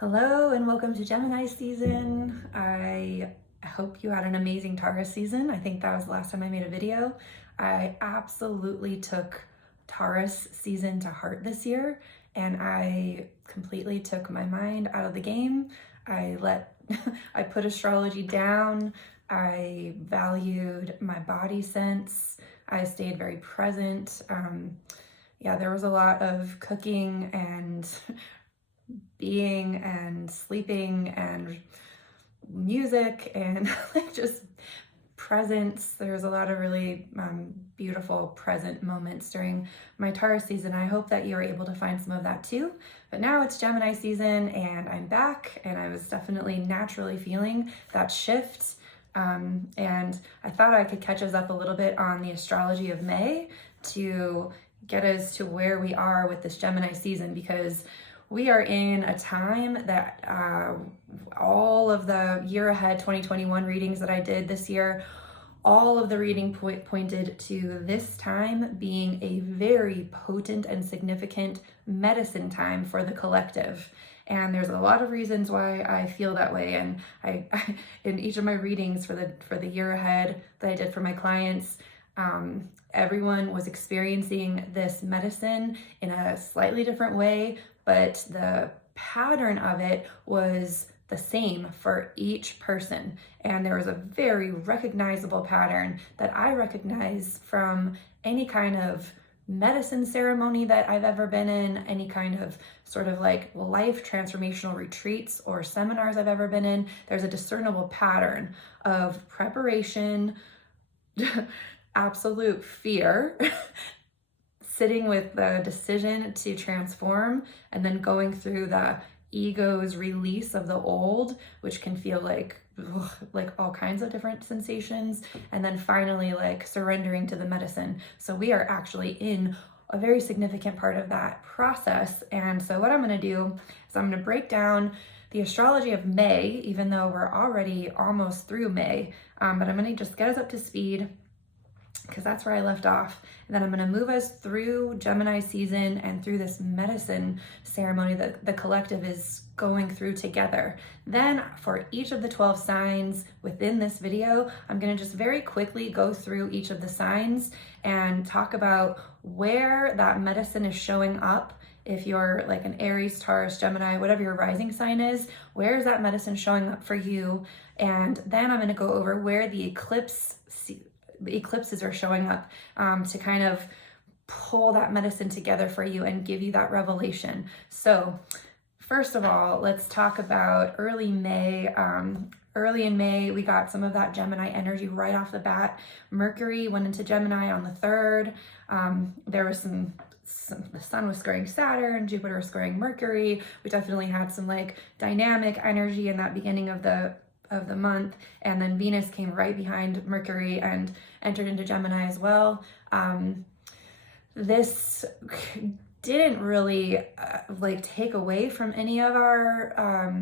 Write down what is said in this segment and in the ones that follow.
Hello and welcome to Gemini season. I hope you had an amazing Taurus season. I think that was the last time I made a video. I absolutely took Taurus season to heart this year, and I completely took my mind out of the game. I put astrology down. I valued my body sense. I stayed very present. Yeah, there was a lot of cooking and being and sleeping and music and like just presence. There's a lot of really beautiful present moments during my Taurus season. I hope that you're able to find some of that too. But now it's Gemini season and I'm back, and I was definitely naturally feeling that shift. And I thought I could catch us up a little bit on the astrology of May to get us to where we are with this Gemini season, because we are in a time that all of the year ahead 2021 readings that I did this year, all of the reading pointed to this time being a very potent and significant medicine time for the collective. And there's a lot of reasons why I feel that way. And I in each of my readings for the year ahead that I did for my clients, everyone was experiencing this medicine in a slightly different way, but the pattern of it was the same for each person. And there was a very recognizable pattern that I recognize from any kind of medicine ceremony that I've ever been in, any kind of sort of like life transformational retreats or seminars I've ever been in. There's a discernible pattern of preparation, absolute fear, sitting with the decision to transform, and then going through the ego's release of the old, which can feel like all kinds of different sensations, and then finally like surrendering to the medicine. So we are actually in a very significant part of that process. And so what I'm going to do is I'm going to break down the astrology of May, even though we're already almost through May, but I'm going to just get us up to speed because that's where I left off. And then I'm going to move us through Gemini season and through this medicine ceremony that the collective is going through together. Then for each of the 12 signs within this video, I'm going to just very quickly go through each of the signs and talk about where that medicine is showing up. If you're like an Aries, Taurus, Gemini, whatever your rising sign is, where is that medicine showing up for you? And then I'm going to go over where the eclipses are showing up to kind of pull that medicine together for you and give you that revelation. So first of all, let's talk about early May. Early in May, we got some of that Gemini energy right off the bat. Mercury went into Gemini on the 3rd. There was the sun was squaring Saturn, Jupiter was squaring Mercury. We definitely had some like dynamic energy in that beginning of the month, and then Venus came right behind Mercury and entered into Gemini as well. This didn't really like take away from any of our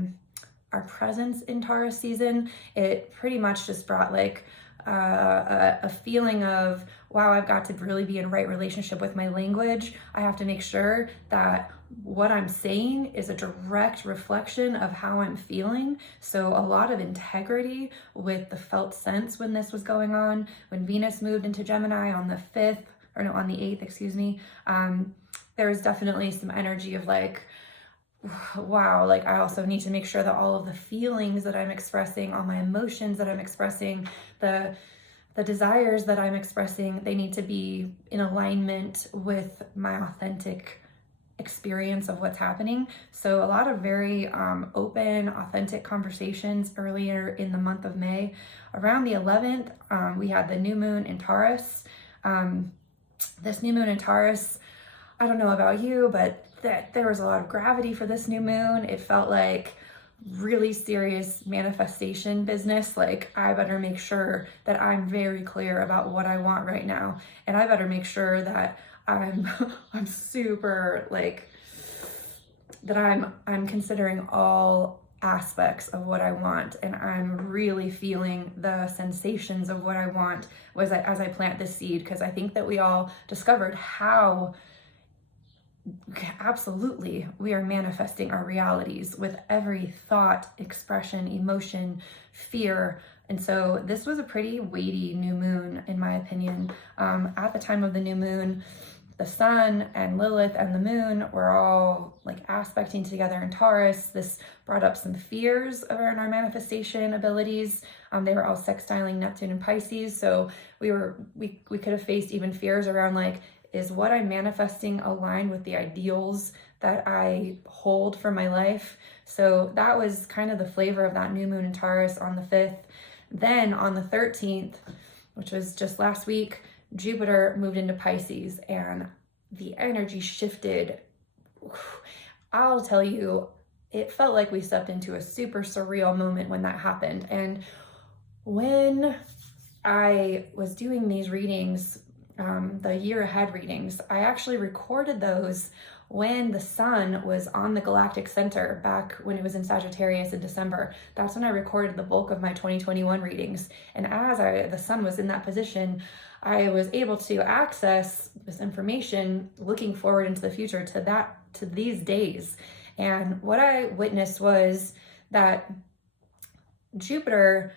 presence in Taurus season. It pretty much just brought like a feeling of, wow, I've got to really be in right relationship with my language. I have to make sure that what I'm saying is a direct reflection of how I'm feeling. So a lot of integrity with the felt sense when this was going on. When Venus moved into Gemini on the 5th, or no, on the 8th, excuse me, there was definitely some energy of like, wow, like I also need to make sure that all of the feelings that I'm expressing, all my emotions that I'm expressing, the desires that I'm expressing, they need to be in alignment with my authentic experience of what's happening. So a lot of very open, authentic conversations earlier in the month of May. Around the 11th, we had the new moon in Taurus. This new moon in Taurus, I don't know about you, but there was a lot of gravity for this new moon. It felt like really serious manifestation business. Like I better make sure that I'm very clear about what I want right now, and I better make sure that I'm super like that I'm considering all aspects of what I want, and I'm really feeling the sensations of what I want as I plant this seed, because I think that we all discovered how absolutely, we are manifesting our realities with every thought, expression, emotion, fear. And so this was a pretty weighty new moon, in my opinion. At the time of the new moon, the sun and Lilith and the moon were all like aspecting together in Taurus. This brought up some fears around our manifestation abilities. They were all sextiling Neptune and Pisces. So we could have faced even fears around like, is what I'm manifesting aligned with the ideals that I hold for my life? So that was kind of the flavor of that new moon in Taurus on the 5th. Then on the 13th, which was just last week, Jupiter moved into Pisces and the energy shifted. I'll tell you, it felt like we stepped into a super surreal moment when that happened. And when I was doing these readings, the year ahead readings, I actually recorded those when the sun was on the galactic center back when it was in Sagittarius in December. That's when I recorded the bulk of my 2021 readings. And as the sun was in that position, I was able to access this information looking forward into the future to these days. And what I witnessed was that Jupiter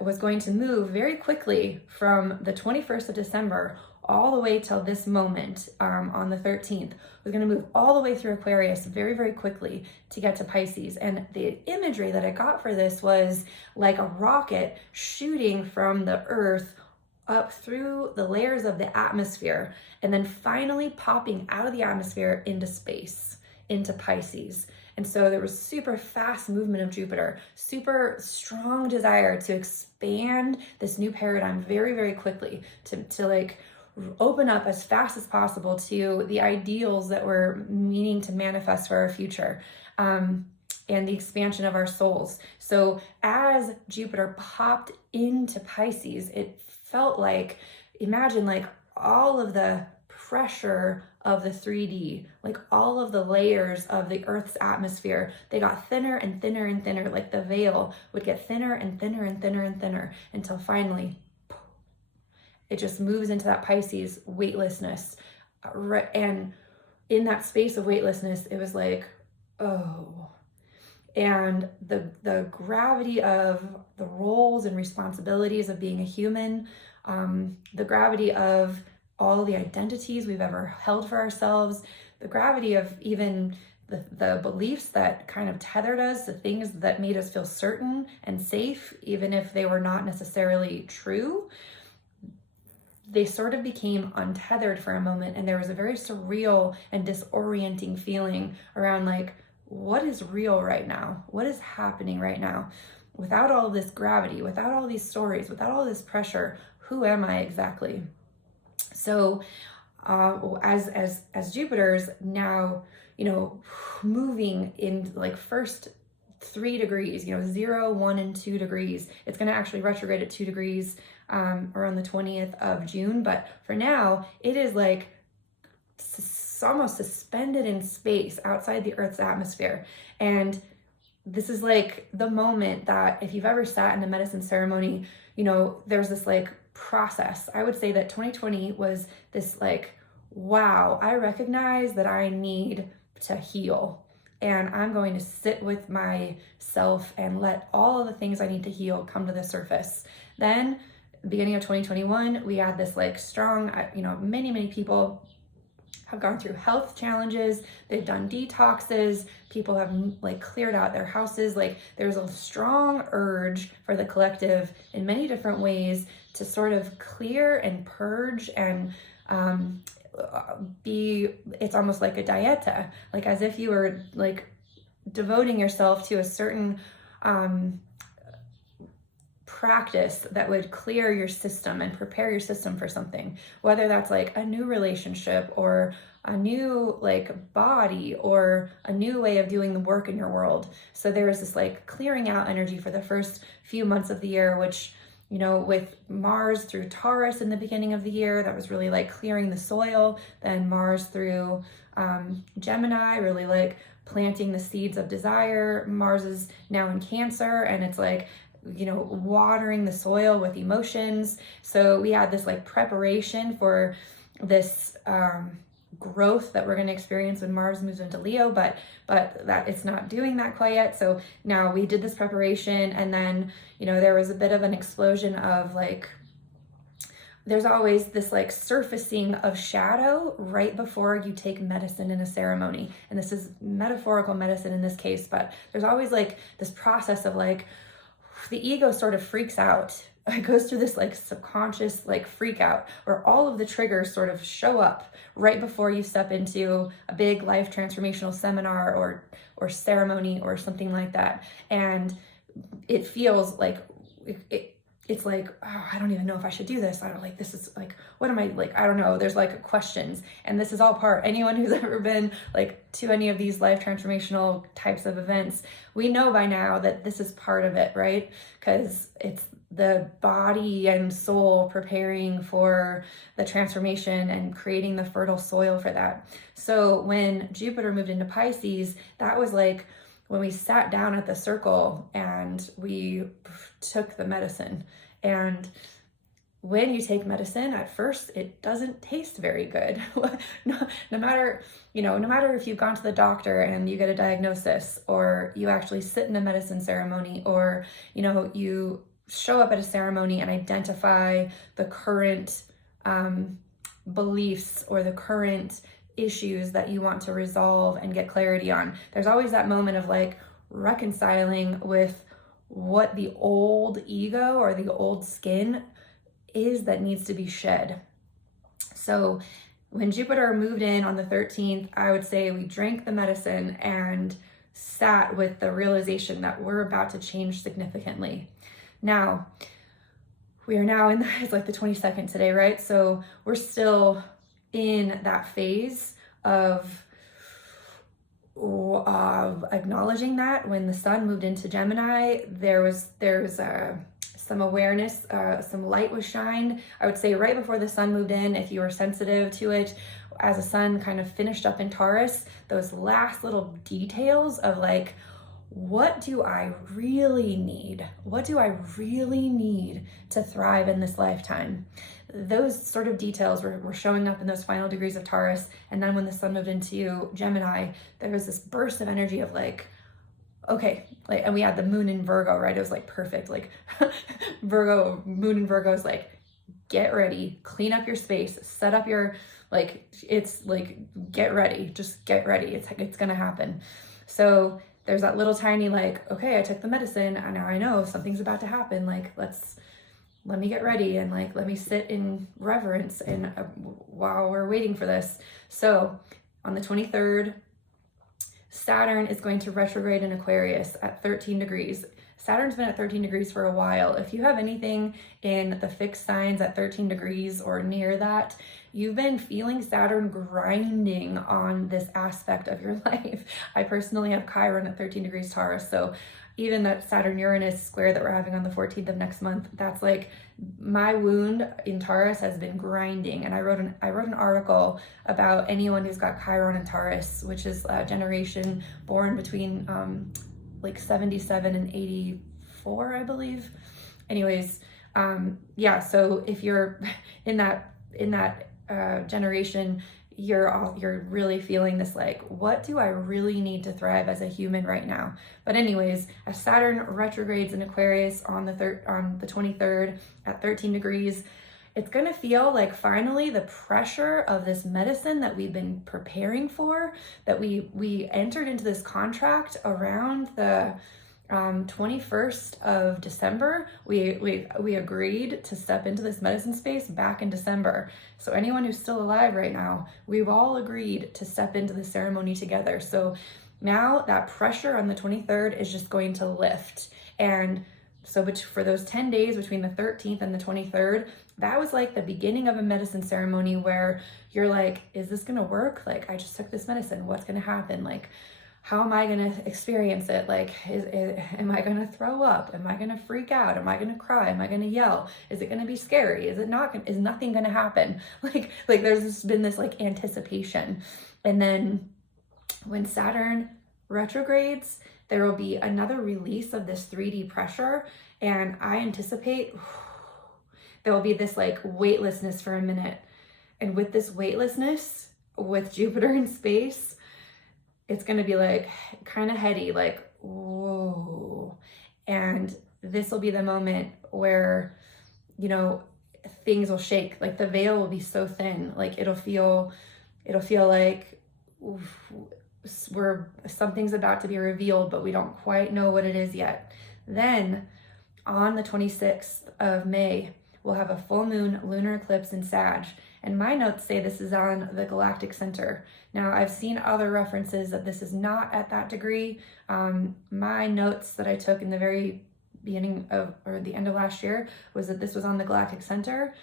was going to move very quickly from the 21st of December all the way till this moment on the 13th. Was going to move all the way through Aquarius very, very quickly to get to Pisces. And the imagery that I got for this was like a rocket shooting from the earth up through the layers of the atmosphere and then finally popping out of the atmosphere into space, into Pisces. And so there was super fast movement of Jupiter, super strong desire to expand this new paradigm very, very quickly, to like open up as fast as possible to the ideals that we're meaning to manifest for our future, and the expansion of our souls. So as Jupiter popped into Pisces, it felt like, imagine like all of the pressure of the 3D, like all of the layers of the Earth's atmosphere, they got thinner and thinner and thinner, like the veil would get thinner and thinner and thinner and thinner until finally it just moves into that Pisces weightlessness. And in that space of weightlessness, it was like, oh. And the gravity of the roles and responsibilities of being a human, the gravity of all the identities we've ever held for ourselves, the gravity of even the beliefs that kind of tethered us, the things that made us feel certain and safe, even if they were not necessarily true, they sort of became untethered for a moment. And there was a very surreal and disorienting feeling around like, what is real right now? What is happening right now? Without all this gravity, without all these stories, without all this pressure, who am I exactly? So as Jupiter's now, moving in like first 3 degrees, 0, 1, and 2 degrees. It's going to actually retrograde at 2 degrees around the 20th of June. But for now, it is like almost suspended in space outside the Earth's atmosphere. And this is like the moment that if you've ever sat in a medicine ceremony, there's this like process. I would say that 2020 was this like, wow, I recognize that I need to heal. And I'm going to sit with myself and let all of the things I need to heal come to the surface. Then, beginning of 2021, we had this like strong, many people have gone through health challenges. They've done detoxes. People have like cleared out their houses. Like there's a strong urge for the collective in many different ways to sort of clear and purge and it's almost like a dieta, like as if you were like devoting yourself to a certain practice that would clear your system and prepare your system for something, whether that's like a new relationship or a new like body or a new way of doing the work in your world. So there's this like clearing out energy for the first few months of the year, which with Mars through Taurus in the beginning of the year, that was really like clearing the soil. Then Mars through Gemini, really like planting the seeds of desire. Mars is now in Cancer, and it's like, watering the soil with emotions. So we had this like preparation for this growth that we're going to experience when Mars moves into Leo, but that it's not doing that quite yet. So now we did this preparation, and then, you know, there was a bit of an explosion of like, there's always this like surfacing of shadow right before you take medicine in a ceremony. And this is metaphorical medicine in this case, but there's always like this process of like, the ego sort of freaks out. It goes through this like subconscious like freak out where all of the triggers sort of show up right before you step into a big life transformational seminar or ceremony or something like that. And it feels like it's like, oh, I don't even know if I should do this. I don't like, this is like, what am I like? I don't know. There's like questions, and this is all part, anyone who's ever been like to any of these life transformational types of events, we know by now that this is part of it, right? Because it's the body and soul preparing for the transformation and creating the fertile soil for that. So when Jupiter moved into Pisces, that was like when we sat down at the circle and we took the medicine. And when you take medicine, at first it doesn't taste very good. no matter if you've gone to the doctor and you get a diagnosis, or you actually sit in a medicine ceremony, or you show up at a ceremony and identify the current beliefs or the current issues that you want to resolve and get clarity on. There's always that moment of like reconciling with what the old ego or the old skin is that needs to be shed. So when Jupiter moved in on the 13th, I would say we drank the medicine and sat with the realization that we're about to change significantly. Now, we are now it's like the 22nd today, right? So we're still in that phase of acknowledging that when the sun moved into Gemini, there was some awareness, some light was shined. I would say right before the sun moved in, if you were sensitive to it, as the sun kind of finished up in Taurus, those last little details of like, what do I really need? What do I really need to thrive in this lifetime? Those sort of details were showing up in those final degrees of Taurus. And then when the sun moved into Gemini, there was this burst of energy of like, okay, like, and we had the moon in Virgo, right? It was like perfect. Like moon in Virgo is like, get ready, clean up your space, set up your, like, it's like, get ready, just get ready. It's going to happen. So there's that little tiny like, okay, I took the medicine and now I know something's about to happen. Like, let me get ready and like, let me sit in reverence and while we're waiting for this. So on the 23rd, Saturn is going to retrograde in Aquarius at 13 degrees. Saturn's been at 13 degrees for a while. If you have anything in the fixed signs at 13 degrees or near that, you've been feeling Saturn grinding on this aspect of your life. I personally have Chiron at 13 degrees Taurus. So even that Saturn-Uranus square that we're having on the 14th of next month, that's like my wound in Taurus has been grinding. And I wrote an article about anyone who's got Chiron and Taurus, which is a generation born between like 77 and 84, I believe. Anyways, yeah, so if you're in that generation, you're really feeling this like, what do I really need to thrive as a human right now? But anyways, as Saturn retrogrades in Aquarius on the 23rd at 13 degrees, it's going to feel like finally the pressure of this medicine that we've been preparing for, that we entered into this contract around the 21st of December. We agreed to step into this medicine space back in December. So anyone who's still alive right now, we've all agreed to step into the ceremony together. So now that pressure on the 23rd is just going to lift. And so for those 10 days between the 13th and the 23rd, that was like the beginning of a medicine ceremony where you're like, is this going to work? Like, I just took this medicine. What's going to happen? Like, how am I going to experience it? Like, am I going to throw up? Am I going to freak out? Am I going to cry? Am I going to yell? Is it going to be scary? Is nothing going to happen? Like there's just been this like anticipation. And then when Saturn retrogrades, there will be another release of this 3D pressure. And I anticipate there will be this like weightlessness for a minute. And with this weightlessness, with Jupiter in space, it's going to be like kind of heady, like, whoa. And this will be the moment where, you know, things will shake. Like the veil will be so thin, like it'll feel like something's about to be revealed, but we don't quite know what it is yet. Then on the 26th of May, we'll have a full moon lunar eclipse in Sag. And my notes say this is on the galactic center. Now, I've seen other references that this is not at that degree. My notes that I took in the very beginning of, or the end of last year, was that this was on the galactic center.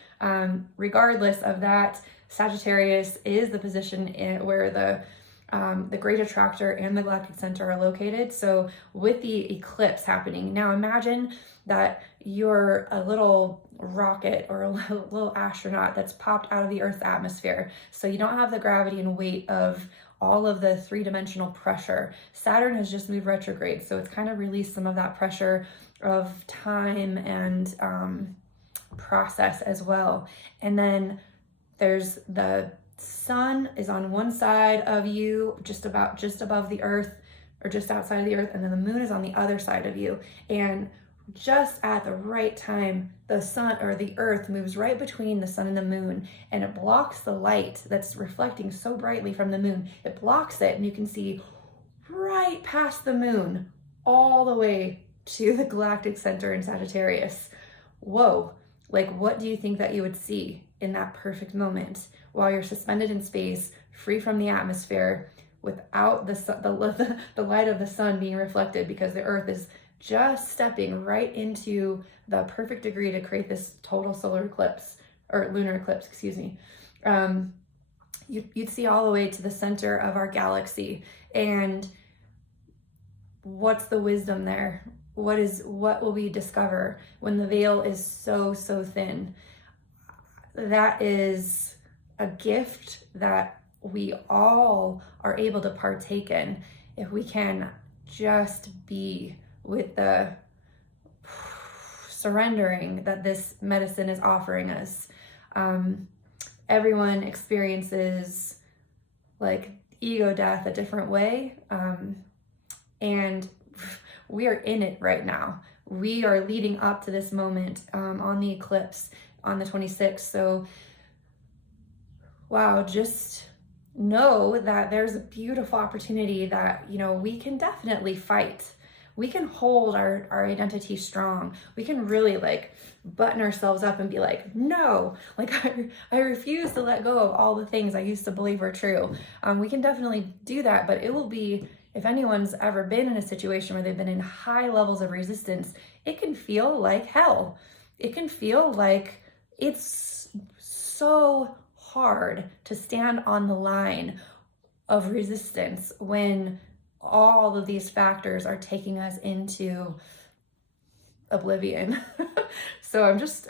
Regardless of that, Sagittarius is the position where the great attractor and the galactic center are located. So with the eclipse happening, now imagine that you're a little rocket or a little astronaut that's popped out of the Earth's atmosphere. So you don't have the gravity and weight of all of the three-dimensional pressure. Saturn has just moved retrograde, so it's kind of released some of that pressure of time and process as well. And then there's the sun is on one side of you, just above the earth, or just outside of the earth, and then the moon is on the other side of you. And just at the right time, the sun or the earth moves right between the sun and the moon, and it blocks the light that's reflecting so brightly from the moon. It blocks it, and you can see right past the moon all the way to the galactic center in Sagittarius. Whoa, like what do you think that you would see in that perfect moment while you're suspended in space, free from the atmosphere, without the light of the sun being reflected, because the earth is just stepping right into the perfect degree to create this total solar eclipse, or lunar eclipse, excuse me. You'd see all the way to the center of our galaxy. And what's the wisdom there? What will we discover when the veil is so thin? That is a gift that we all are able to partake in if we can just be with the surrendering that this medicine is offering us. Everyone experiences like ego death a different way, and we are in it right now. We are leading up to this moment on the eclipse on the 26th. So wow, just know that there's a beautiful opportunity that, you know, we can definitely fight. We can hold our identity strong. We can really like button ourselves up and be like, no, like I refuse to let go of all the things I used to believe were true. We can definitely do that, but it will be, if anyone's ever been in a situation where they've been in high levels of resistance, it can feel like hell. It can feel like it's so hard to stand on the line of resistance when all of these factors are taking us into oblivion. So I'm just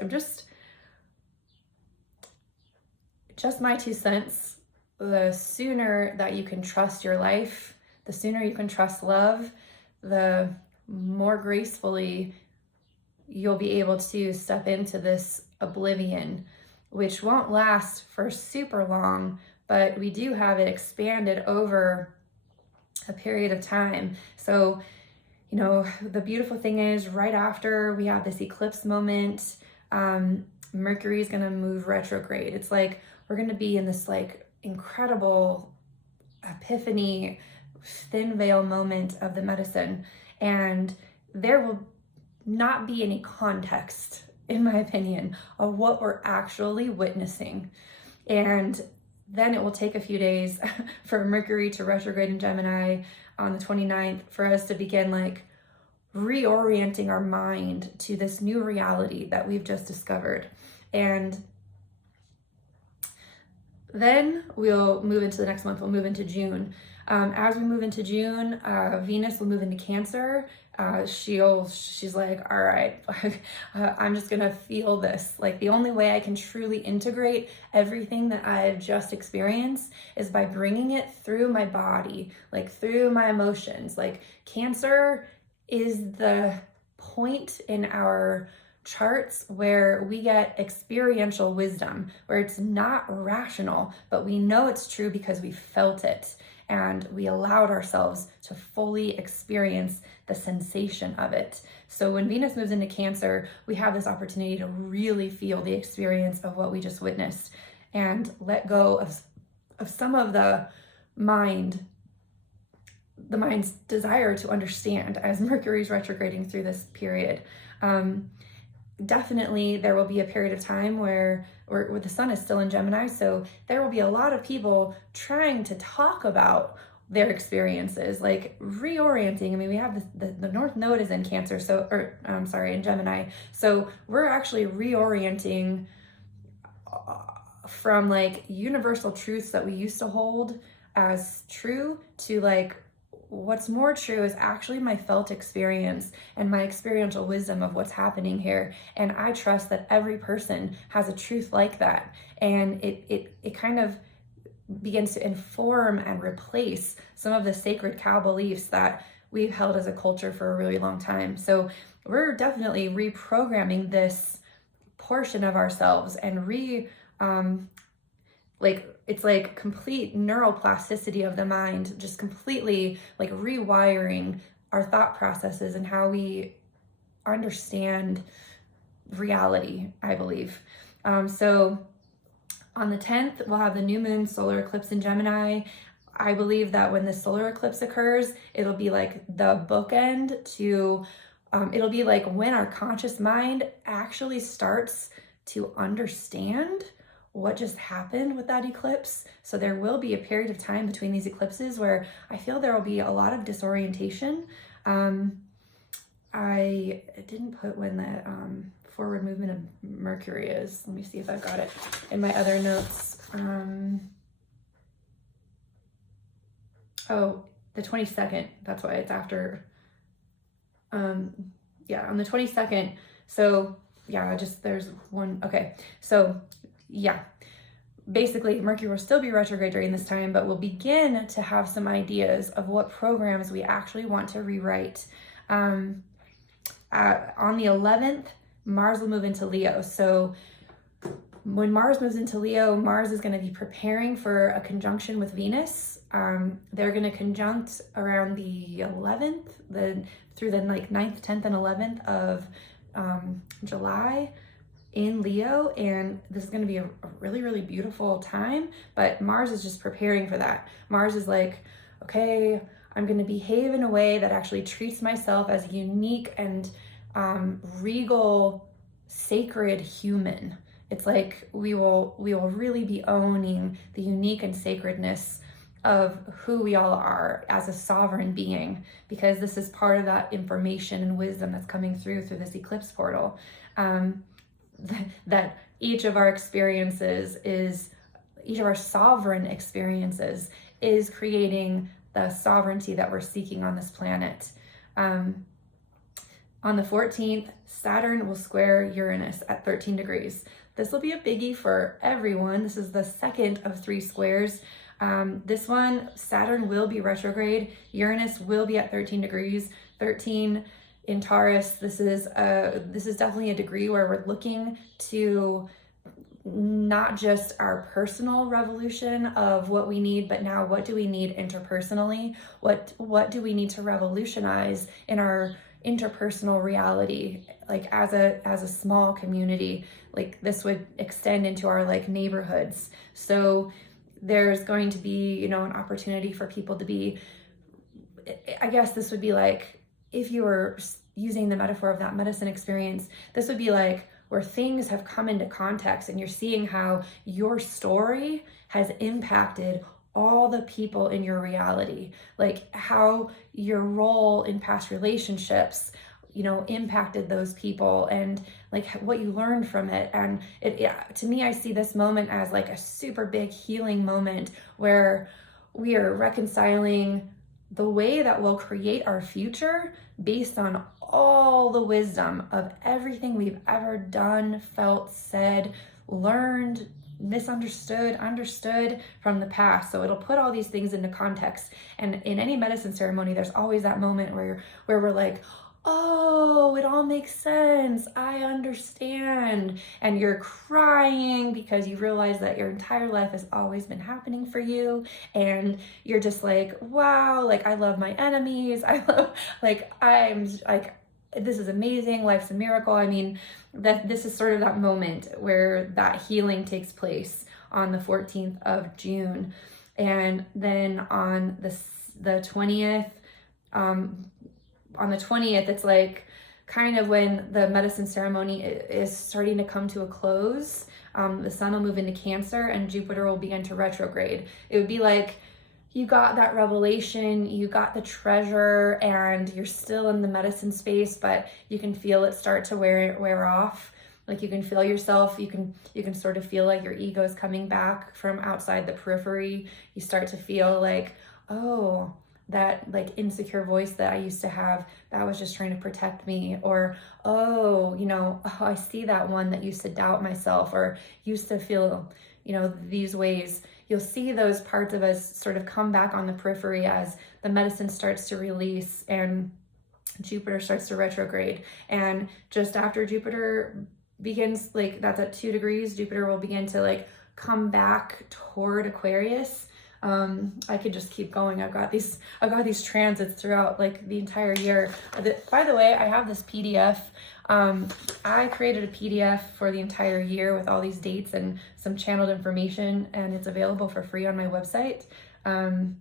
my 2 cents. The sooner that you can trust your life, the sooner you can trust love, the more gracefully you'll be able to step into this oblivion, which won't last for super long, but we do have it expanded over a period of time. So, you know, the beautiful thing is right after we have this eclipse moment, Mercury is going to move retrograde. It's like we're going to be in this like incredible epiphany, thin veil moment of the medicine, and there will not be any context, in my opinion, of what we're actually witnessing. And then it will take a few days for Mercury to retrograde in Gemini on the 29th for us to begin like reorienting our mind to this new reality that we've just discovered. And then we'll move into the next month, we'll move into June. As we move into June, Venus will move into Cancer. She's like, all right, I'm just gonna feel this. Like the only way I can truly integrate everything that I've just experienced is by bringing it through my body, like through my emotions. Like Cancer is the point in our charts where we get experiential wisdom, where it's not rational, but we know it's true because we felt it and we allowed ourselves to fully experience the sensation of it. So when Venus moves into Cancer, we have this opportunity to really feel the experience of what we just witnessed and let go of some of the mind's desire to understand as Mercury's retrograding through this period. Definitely there will be a period of time where the sun is still in Gemini, so there will be a lot of people trying to talk about their experiences, like reorienting. I mean, we have the North Node is in Cancer, in Gemini. So we're actually reorienting from like universal truths that we used to hold as true to like, what's more true is actually my felt experience and my experiential wisdom of what's happening here. And I trust that every person has a truth like that. And it kind of begins to inform and replace some of the sacred cow beliefs that we've held as a culture for a really long time. So we're definitely reprogramming this portion of ourselves and it's like complete neuroplasticity of the mind, just completely like rewiring our thought processes and how we understand reality, I believe. So on the 10th, we'll have the new moon solar eclipse in Gemini. I believe that when the solar eclipse occurs, it'll be like the bookend to, it'll be like when our conscious mind actually starts to understand what just happened with that eclipse. So there will be a period of time between these eclipses where I feel there will be a lot of disorientation. I didn't put when the forward movement of Mercury is. Let me see if I've got it in my other notes. Oh, the 22nd. That's why it's after. Yeah, on the 22nd. So yeah, there's one. Okay, so yeah, basically Mercury will still be retrograde during this time, but we'll begin to have some ideas of what programs we actually want to rewrite. On the 11th, Mars will move into Leo. So when Mars moves into Leo, Mars is going to be preparing for a conjunction with Venus. They're going to conjunct around the 11th, through the like 9th, 10th, and 11th of July in Leo, and this is going to be a really, really beautiful time, but Mars is just preparing for that. Mars is like, okay, I'm going to behave in a way that actually treats myself as a unique and regal, sacred human. It's like we will really be owning the unique and sacredness of who we all are as a sovereign being, because this is part of that information and wisdom that's coming through this eclipse portal. That each of our sovereign experiences is creating the sovereignty that we're seeking on this planet. On the 14th, Saturn will square Uranus at 13 degrees. This will be a biggie for everyone. This is the second of 3 squares. This one, Saturn will be retrograde. Uranus will be at 13 degrees. 13 in Taurus, this is definitely a degree where we're looking to not just our personal revolution of what we need, but now what do we need interpersonally? What do we need to revolutionize in our interpersonal reality, like as a small community? Like this would extend into our like neighborhoods. So there's going to be, an opportunity for people to be, I guess this would be like, if you were using the metaphor of that medicine experience, this would be like where things have come into context and you're seeing how your story has impacted all the people in your reality, like how your role in past relationships, impacted those people and like what you learned from it. And to me, I see this moment as like a super big healing moment where we are reconciling the way that we'll create our future based on all the wisdom of everything we've ever done, felt, said, learned, misunderstood, understood from the past. So it'll put all these things into context. And in any medicine ceremony, there's always that moment where we're like, oh, it all makes sense. I understand. And you're crying because you realize that your entire life has always been happening for you. And you're just like, wow, like I love my enemies. I love, like, I'm like, this is amazing. Life's a miracle. I mean, that this is sort of that moment where that healing takes place on the 14th of June. And then on the 20th, on the 20th, it's like kind of when the medicine ceremony is starting to come to a close. The sun will move into Cancer and Jupiter will begin to retrograde. It would be like you got that revelation, you got the treasure, and you're still in the medicine space, but you can feel it start to wear off. Like you can feel yourself, you can sort of feel like your ego is coming back from outside the periphery. You start to feel like, oh, that like insecure voice that I used to have, that was just trying to protect me. Or, oh, you know, oh, I see that one that used to doubt myself or used to feel, you know, these ways. You'll see those parts of us sort of come back on the periphery as the medicine starts to release and Jupiter starts to retrograde. And just after Jupiter begins, like that's at 2 degrees, Jupiter will begin to like come back toward Aquarius. I could just keep going. I've got these transits throughout like the entire year. By the way, I have this PDF. I created a PDF for the entire year with all these dates and some channeled information, and it's available for free on my website. I'll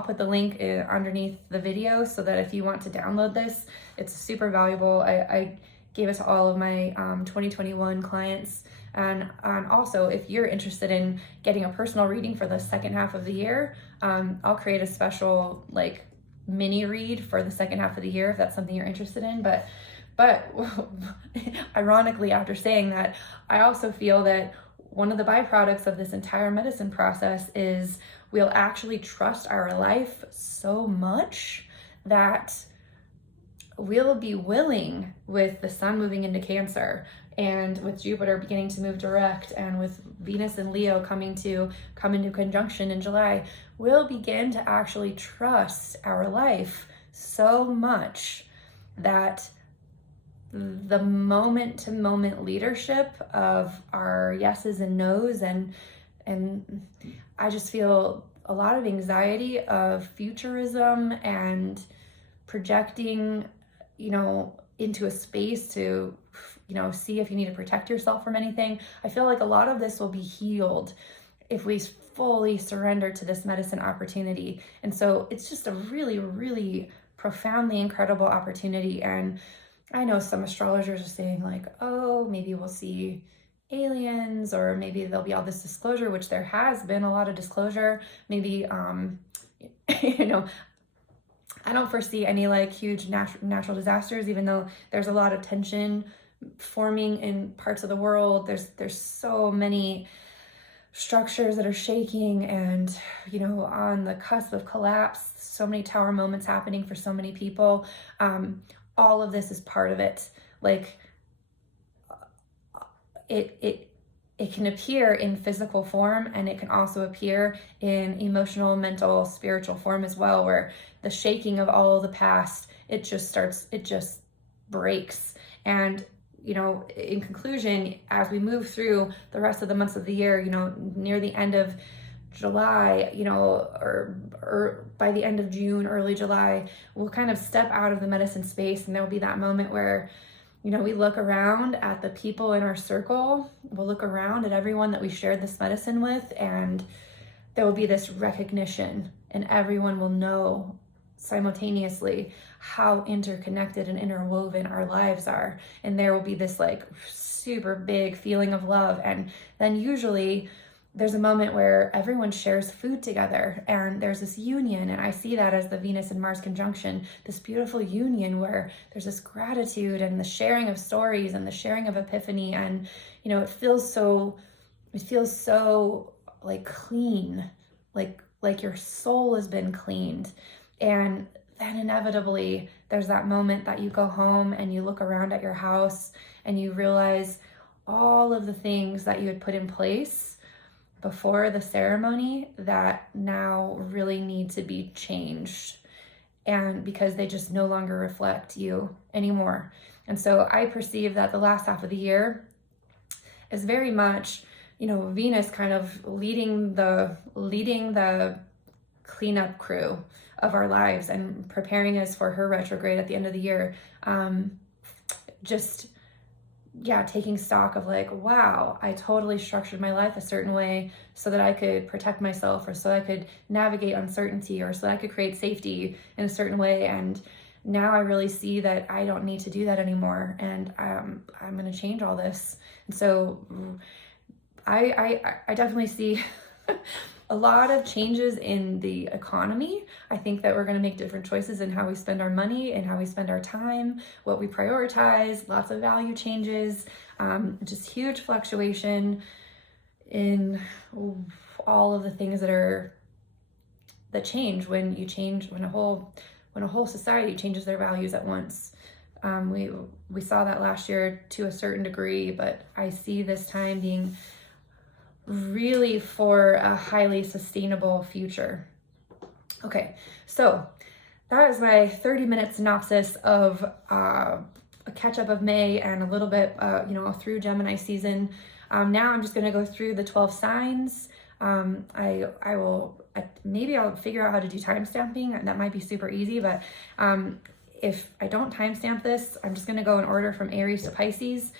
put the link underneath the video so that if you want to download this, it's super valuable. I gave it to all of my 2021 clients. And also, if you're interested in getting a personal reading for the second half of the year, I'll create a special like mini read for the second half of the year if that's something you're interested in. But ironically, after saying that, I also feel that one of the byproducts of this entire medicine process is we'll actually trust our life so much that we'll be willing, with the sun moving into Cancer and with Jupiter beginning to move direct and with Venus and Leo come into conjunction in July, we'll begin to actually trust our life so much that the moment to moment leadership of our yeses and nos, and I just feel a lot of anxiety of futurism and projecting, you know, into a space to, you know, see if you need to protect yourself from anything. I feel like a lot of this will be healed if we fully surrender to this medicine opportunity. And so it's just a really, really profoundly incredible opportunity. And I know some astrologers are saying like, oh, maybe we'll see aliens, or maybe there'll be all this disclosure, which there has been a lot of disclosure. Maybe, you know, I don't foresee any like huge natural disasters, even though there's a lot of tension forming in parts of the world. There's so many structures that are shaking and, you know, on the cusp of collapse. So many tower moments happening for so many people. All of this is part of it. Like it can appear in physical form, and it can also appear in emotional, mental, spiritual form as well, where the shaking of all of the past, it just breaks. And, you know, in conclusion, as we move through the rest of the months of the year, you know, near the end of July, you know, or by the end of June, early July, we'll kind of step out of the medicine space, and there'll be that moment where, you know, we look around at the people in our circle, we'll look around at everyone that we shared this medicine with, and there will be this recognition, and everyone will know simultaneously how interconnected and interwoven our lives are. And there will be this like super big feeling of love. And then usually there's a moment where everyone shares food together, and there's this union, and I see that as the Venus and Mars conjunction, this beautiful union where there's this gratitude and the sharing of stories and the sharing of epiphany, and, you know, it feels so like clean, like your soul has been cleaned. And then inevitably there's that moment that you go home and you look around at your house and you realize all of the things that you had put in place before the ceremony that now really need to be changed. and because they just no longer reflect you anymore. And so I perceive that the last half of the year is very much, you know, Venus kind of leading the cleanup crew of our lives and preparing us for her retrograde at the end of the year. Just, yeah, taking stock of like, wow, I totally structured my life a certain way so that I could protect myself, or so I could navigate uncertainty, or so that I could create safety in a certain way. And now I really see that I don't need to do that anymore. And I'm going to change all this. And so I definitely see a lot of changes in the economy. I think that we're going to make different choices in how we spend our money and how we spend our time, what we prioritize, lots of value changes, just huge fluctuation in all of the things that change when a whole society changes their values at once. We saw that last year to a certain degree, but I see this time being really for a highly sustainable future. Okay, so that is my 30-minute synopsis of a catch-up of May and a little bit, through Gemini season. Now I'm just going to go through the 12 signs. I'll figure out how to do timestamping. That might be super easy, but if I don't timestamp this, I'm just going to go in order from Aries to Pisces.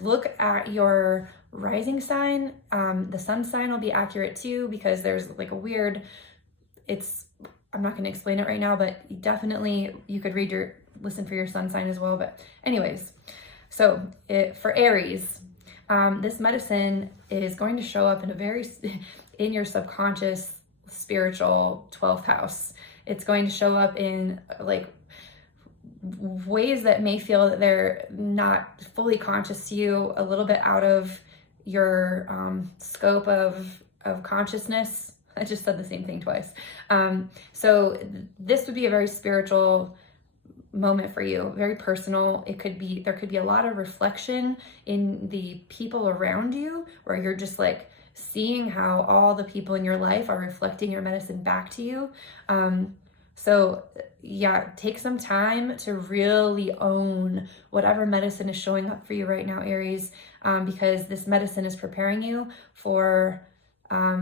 Look at your rising sign. The sun sign will be accurate too, because there's like I'm not going to explain it right now, but definitely you could listen for your sun sign as well. But anyways, so for Aries, this medicine is going to show up in your subconscious spiritual 12th house. It's going to show up in like ways that may feel that they're not fully conscious to you, a little bit out of your scope of consciousness. I just said the same thing twice. So this would be a very spiritual moment for you, very personal. There could be a lot of reflection in the people around you, where you're just like seeing how all the people in your life are reflecting your medicine back to you. So yeah, take some time to really own whatever medicine is showing up for you right now, Aries, because this medicine is preparing you for a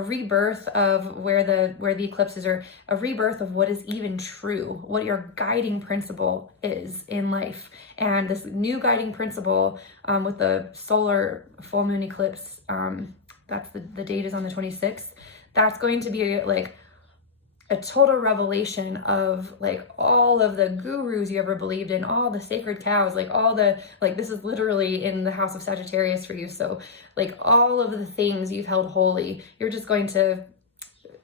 rebirth of where the eclipses are, a rebirth of what is even true, what your guiding principle is in life. And this new guiding principle with the solar full moon eclipse, that's the date is on the 26th. That's going to be like a total revelation of like all of the gurus you ever believed in, all the sacred cows, this is literally in the house of Sagittarius for you. So like all of the things you've held holy, you're just going to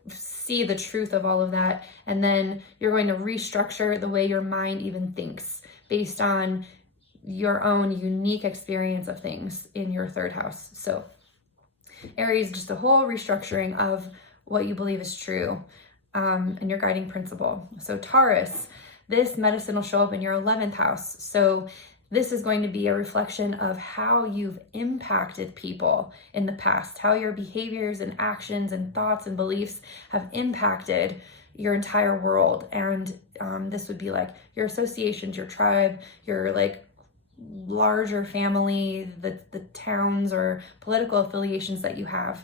see the truth of all of that. And then you're going to restructure the way your mind even thinks based on your own unique experience of things in your third house. So Aries, just a whole restructuring of what you believe is true, and your guiding principle. So Taurus, this medicine will show up in your 11th house. So this is going to be a reflection of how you've impacted people in the past, how your behaviors and actions and thoughts and beliefs have impacted your entire world. And this would be like your associations, your tribe, your like larger family, the towns or political affiliations that you have.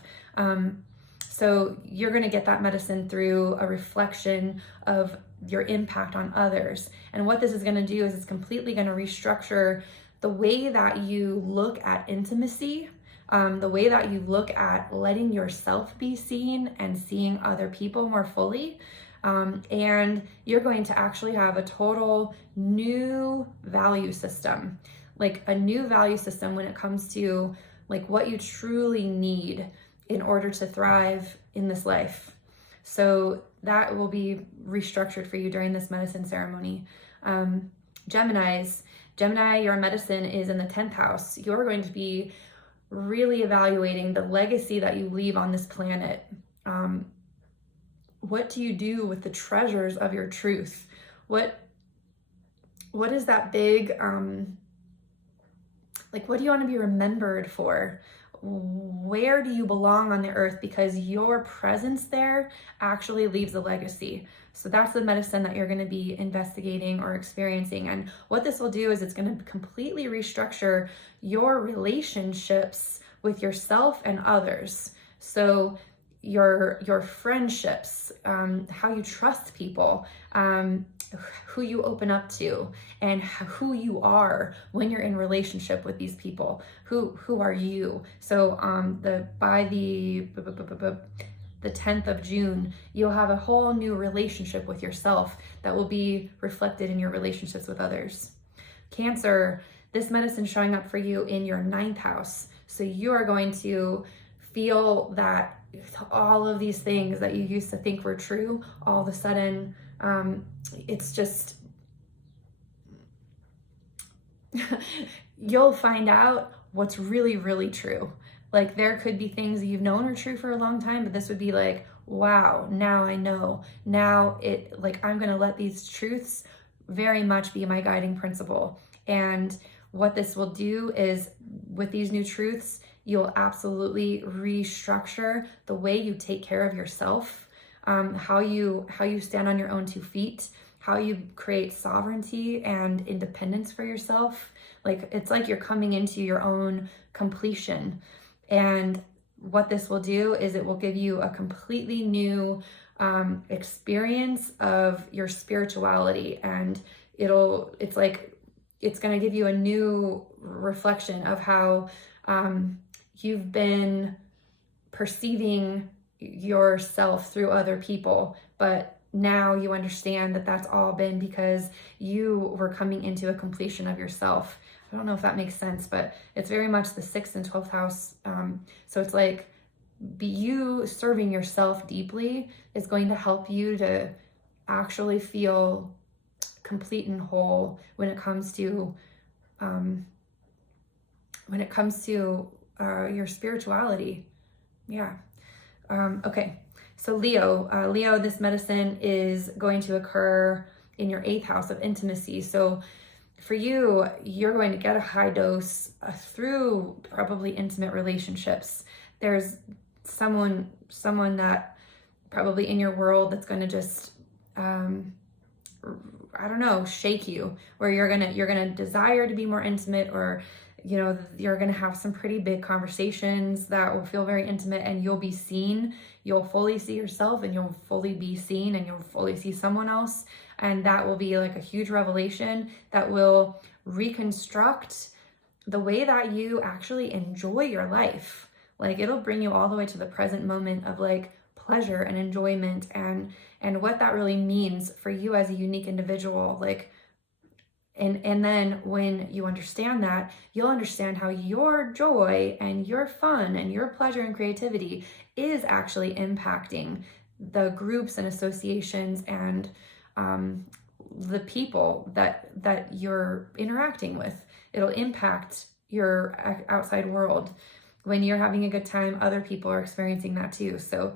So you're going to get that medicine through a reflection of your impact on others. And what this is going to do is it's completely going to restructure the way that you look at intimacy, the way that you look at letting yourself be seen and seeing other people more fully. And you're going to actually have a total new value system, like a new value system when it comes to like what you truly need in order to thrive in this life. So that will be restructured for you during this medicine ceremony. Gemini, your medicine is in the 10th house. You're going to be really evaluating the legacy that you leave on this planet. What do you do with the treasures of your truth? What is that big, what do you want to be remembered for? where do you belong on the earth? Because your presence there actually leaves a legacy. So that's the medicine that you're going to be investigating or experiencing. And what this will do is it's going to completely restructure your relationships with yourself and others. So your friendships, how you trust people, who you open up to, and who you are when you're in relationship with these people. Who are you? So by the 10th of June, you'll have a whole new relationship with yourself that will be reflected in your relationships with others. Cancer, this medicine showing up for you in your 9th house. So you are going to feel that all of these things that you used to think were true, all of a sudden, it's just, you'll find out what's really, really true. Like there could be things that you've known are true for a long time, but this would be like, wow, now I know. Now I'm going to let these truths very much be my guiding principle. And what this will do is with these new truths, you'll absolutely restructure the way you take care of yourself, how you stand on your own 2 feet, how you create sovereignty and independence for yourself. Like it's like you're coming into your own completion. And what this will do is it will give you a completely new experience of your spirituality, and it's going to give you a new reflection of how you've been perceiving yourself through other people, but now you understand that that's all been because you were coming into a completion of yourself. I don't know if that makes sense, but it's very much the 6th and 12th house. So it's like you serving yourself deeply is going to help you to actually feel complete and whole when it comes to your spirituality. Yeah. Okay. So Leo, this medicine is going to occur in your 8th house of intimacy. So for you, you're going to get a high dose through probably intimate relationships. There's someone that probably in your world that's going to just, I don't know, shake you, where you're gonna desire to be more intimate, or you're gonna have some pretty big conversations that will feel very intimate, and you'll be seen. You'll fully see yourself, and you'll fully be seen, and you'll fully see someone else, and that will be like a huge revelation that will reconstruct the way that you actually enjoy your life. Like it'll bring you all the way to the present moment of like pleasure and enjoyment, and what that really means for you as a unique individual. Like, and then when you understand that, you'll understand how your joy and your fun and your pleasure and creativity is actually impacting the groups and associations and the people that you're interacting with. It'll impact your outside world. When you're having a good time, other people are experiencing that too. So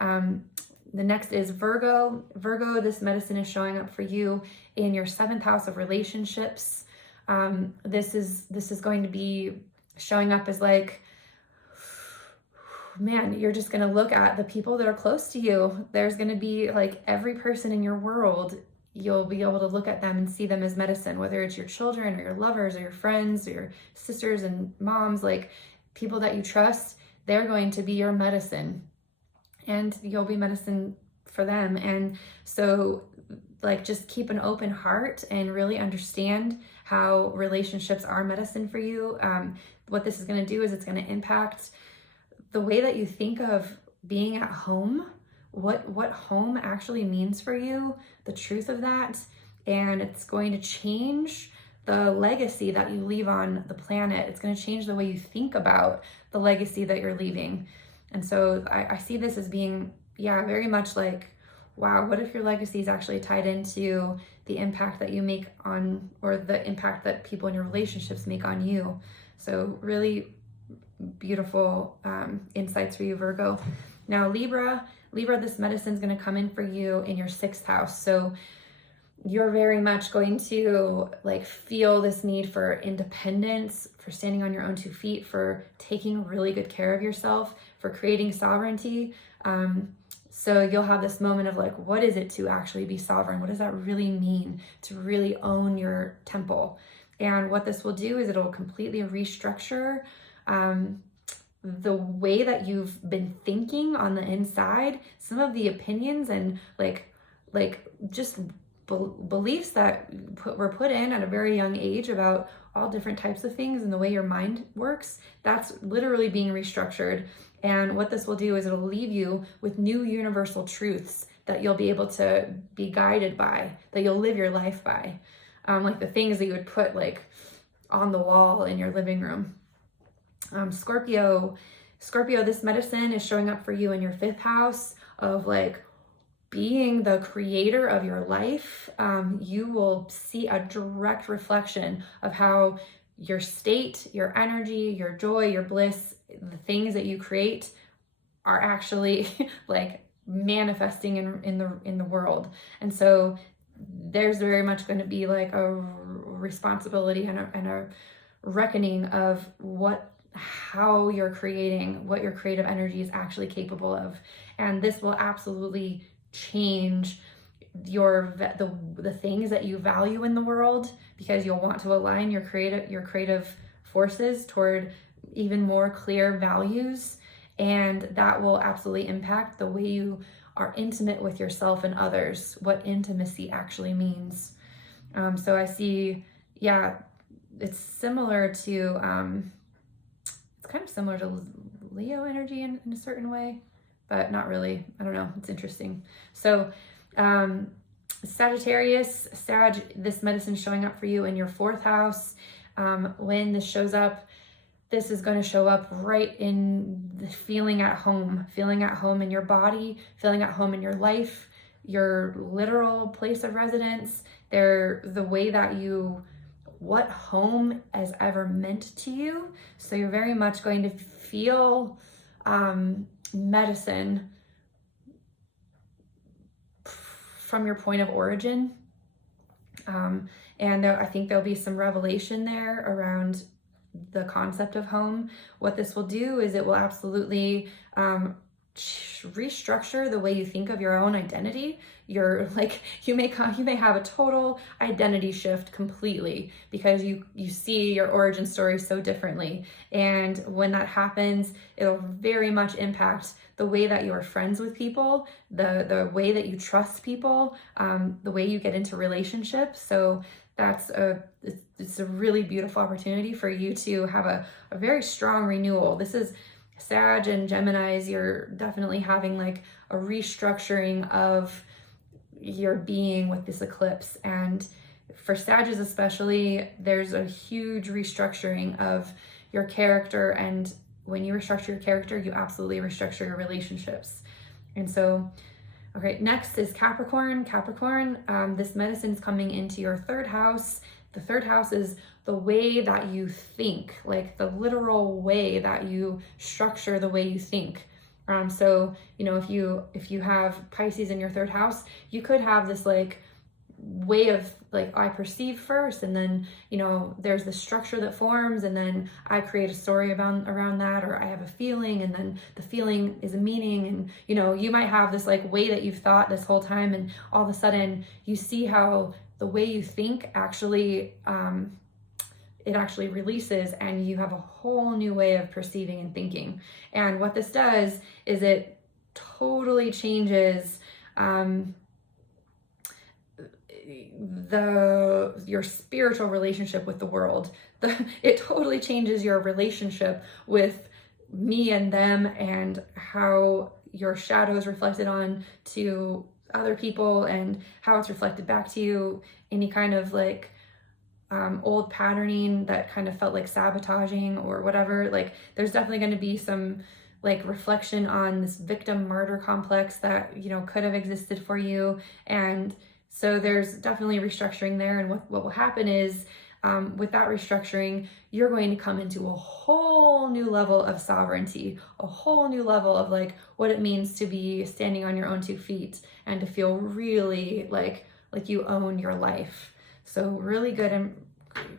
the next is Virgo. Virgo, this medicine is showing up for you in your 7th house of relationships. This is going to be showing up as like, man, you're just going to look at the people that are close to you. There's going to be like every person in your world, you'll be able to look at them and see them as medicine, whether it's your children or your lovers or your friends or your sisters and moms, like people that you trust, they're going to be your medicine. And you'll be medicine for them. And so like just keep an open heart and really understand how relationships are medicine for you. What this is going to do is it's going to impact the way that you think of being at home, what home actually means for you, the truth of that. And it's going to change the legacy that you leave on the planet. It's going to change the way you think about the legacy that you're leaving. And so I see this as being, very much like, wow, what if your legacy is actually tied into the impact that you make on, or the impact that people in your relationships make on you? So really beautiful insights for you, Virgo. Now, Libra, this medicine is going to come in for you in your 6th house. So you're very much going to like feel this need for independence, for standing on your own 2 feet, for taking really good care of yourself, for creating sovereignty. So you'll have this moment of like, what is it to actually be sovereign? What does that really mean to really own your temple? And what this will do is it'll completely restructure the way that you've been thinking on the inside, some of the opinions and like just beliefs that were put in at a very young age about all different types of things and the way your mind works. That's literally being restructured. And what this will do is it'll leave you with new universal truths that you'll be able to be guided by, that you'll live your life by. Like the things that you would put like on the wall in your living room. Scorpio, this medicine is showing up for you in your 5th house of like being the creator of your life. You will see a direct reflection of how your state, your energy, your joy, your bliss, the things that you create are actually like manifesting in the world. And so there's very much going to be like a responsibility and a reckoning of how you're creating, what your creative energy is actually capable of. And this will absolutely change the things that you value in the world, because you'll want to align your creative forces toward even more clear values, and that will absolutely impact the way you are intimate with yourself and others, what intimacy actually means. So I see, yeah, it's similar to it's kind of similar to Leo energy in a certain way, but not really. I don't know. It's interesting. So Sagittarius, this medicine showing up for you in your 4th house. When this shows up, this is going to show up right in the feeling at home in your body, feeling at home in your life, your literal place of residence. The way that what home has ever meant to you. So you're very much going to feel medicine from your point of origin. And I think there'll be some revelation there around the concept of home. What this will do is it will absolutely restructure the way you think of your own identity. You may have a total identity shift completely because you see your origin story so differently. And when that happens, it'll very much impact the way that you are friends with people, the way that you trust people, the way you get into relationships. So it's a really beautiful opportunity for you to have a very strong renewal. This is Sag and Geminis, you're definitely having like a restructuring of your being with this eclipse. And for Sages especially, there's a huge restructuring of your character. And when you restructure your character, you absolutely restructure your relationships. And so, okay, next is Capricorn. This medicine is coming into your 3rd house. The 3rd house is the way that you think, like the literal way that you structure the way you think. So, if you have Pisces in your 3rd house, you could have this like way of like, I perceive first, and then, there's the structure that forms, and then I create a story around that, or I have a feeling, and then the feeling is a meaning. And, you might have this like way that you've thought this whole time, and all of a sudden you see how the way you think actually, it actually releases, and you have a whole new way of perceiving and thinking. And what this does is it totally changes your spiritual relationship with the world. It totally changes your relationship with me and them, and how your shadow is reflected on to other people, and how it's reflected back to you. Any kind of like old patterning that kind of felt like sabotaging or whatever, like there's definitely going to be some like reflection on this victim martyr complex that could have existed for you. And so there's definitely restructuring there. And what will happen is with that restructuring, you're going to come into a whole new level of sovereignty, a whole new level of like what it means to be standing on your own 2 feet, and to feel really like like you own your life. So really good in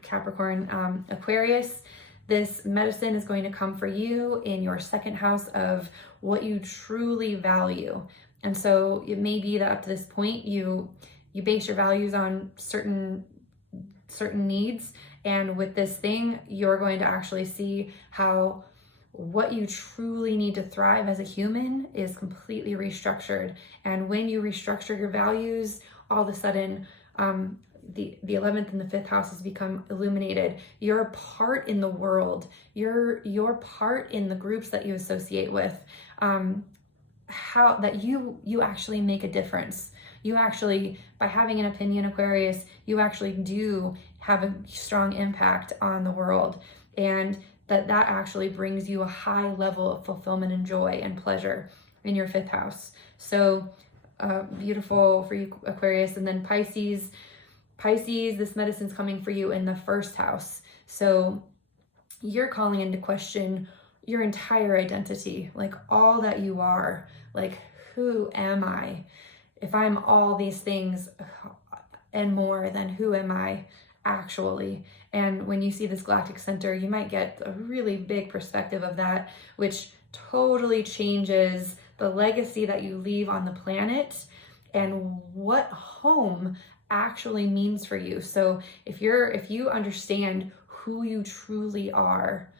Capricorn. Aquarius, this medicine is going to come for you in your second house of what you truly value. And so it may be that up to this point, you base your values on certain needs. And with this thing, you're going to actually see how what you truly need to thrive as a human is completely restructured. And when you restructure your values, all of a sudden, the 11th and the 5th houses become illuminated. Your part in the world, your part in the groups that you associate with, how that you actually make a difference. You actually, by having an opinion, Aquarius, you actually do have a strong impact on the world, and that actually brings you a high level of fulfillment and joy and pleasure in your 5th house. So beautiful for you, Aquarius. And then Pisces, this medicine's coming for you in the 1st house. So you're calling into question your entire identity, like all that you are. Like, who am I? If I'm all these things and more, then who am I actually? And when you see this galactic center, you might get a really big perspective of that, which totally changes the legacy that you leave on the planet and what home actually means for you. So if you understand who you truly are,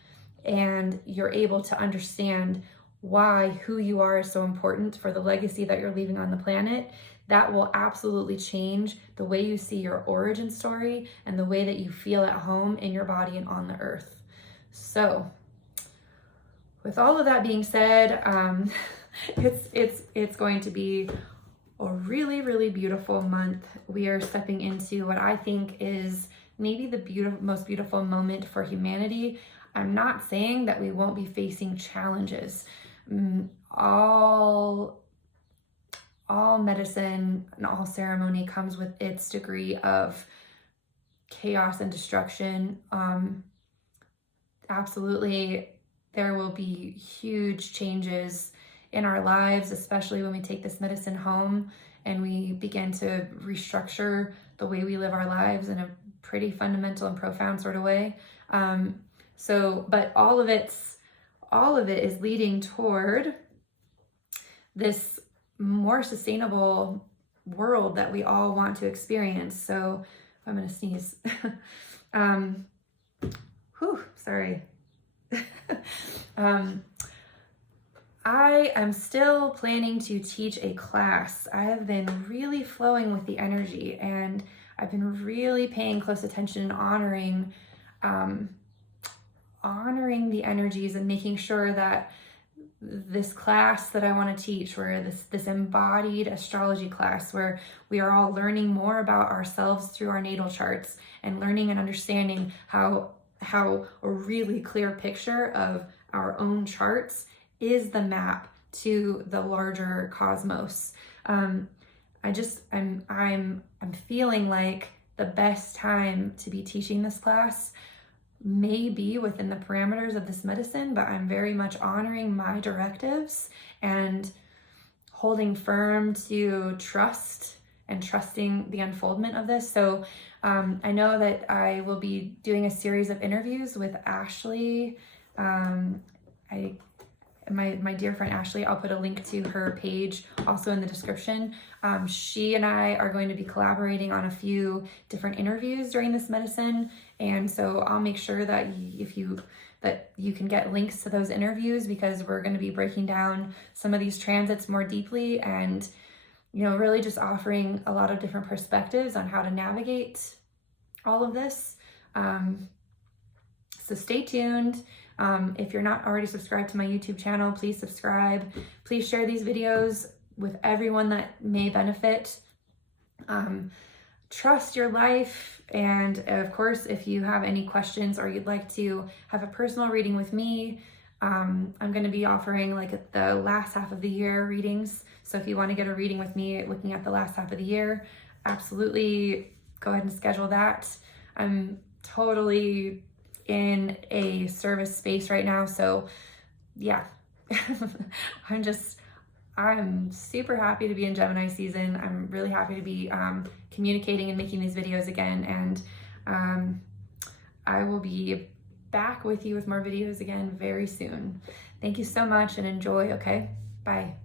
and you're able to understand why who you are is so important for the legacy that you're leaving on the planet, that will absolutely change the way you see your origin story and the way that you feel at home in your body and on the earth. So with all of that being said, it's going to be a really, really beautiful month. We are stepping into what I think is maybe the most beautiful moment for humanity. I'm not saying that we won't be facing challenges. All medicine and all ceremony comes with its degree of chaos and destruction. Absolutely, there will be huge changes in our lives, especially when we take this medicine home and we begin to restructure the way we live our lives in a pretty fundamental and profound sort of way. But all of it is leading toward this more sustainable world that we all want to experience. So I'm going to sneeze. Sorry. I am still planning to teach a class. I have been really flowing with the energy, and I've been really paying close attention and honoring the energies and making sure that this class that I want to teach, where this embodied astrology class, where we are all learning more about ourselves through our natal charts and learning and understanding how a really clear picture of our own charts is the map to the larger cosmos. I'm feeling like the best time to be teaching this class may be within the parameters of this medicine, but I'm very much honoring my directives and holding firm to trust and trusting the unfoldment of this. So I know that I will be doing a series of interviews with Ashley. My dear friend Ashley, I'll put a link to her page also in the description. She and I are going to be collaborating on a few different interviews during this medicine, and so I'll make sure that you can get links to those interviews, because we're going to be breaking down some of these transits more deeply, and really just offering a lot of different perspectives on how to navigate all of this. So stay tuned. If you're not already subscribed to my YouTube channel, please subscribe. Please share these videos with everyone that may benefit. Trust your life. And of course, if you have any questions or you'd like to have a personal reading with me, I'm going to be offering like the last half of the year readings. So if you want to get a reading with me looking at the last half of the year, absolutely go ahead and schedule that. I'm totally in a service space right now, so yeah. I'm super happy to be in Gemini season. I'm really happy to be communicating and making these videos again. And I will be back with you with more videos again very soon. Thank you so much and enjoy, okay? Bye.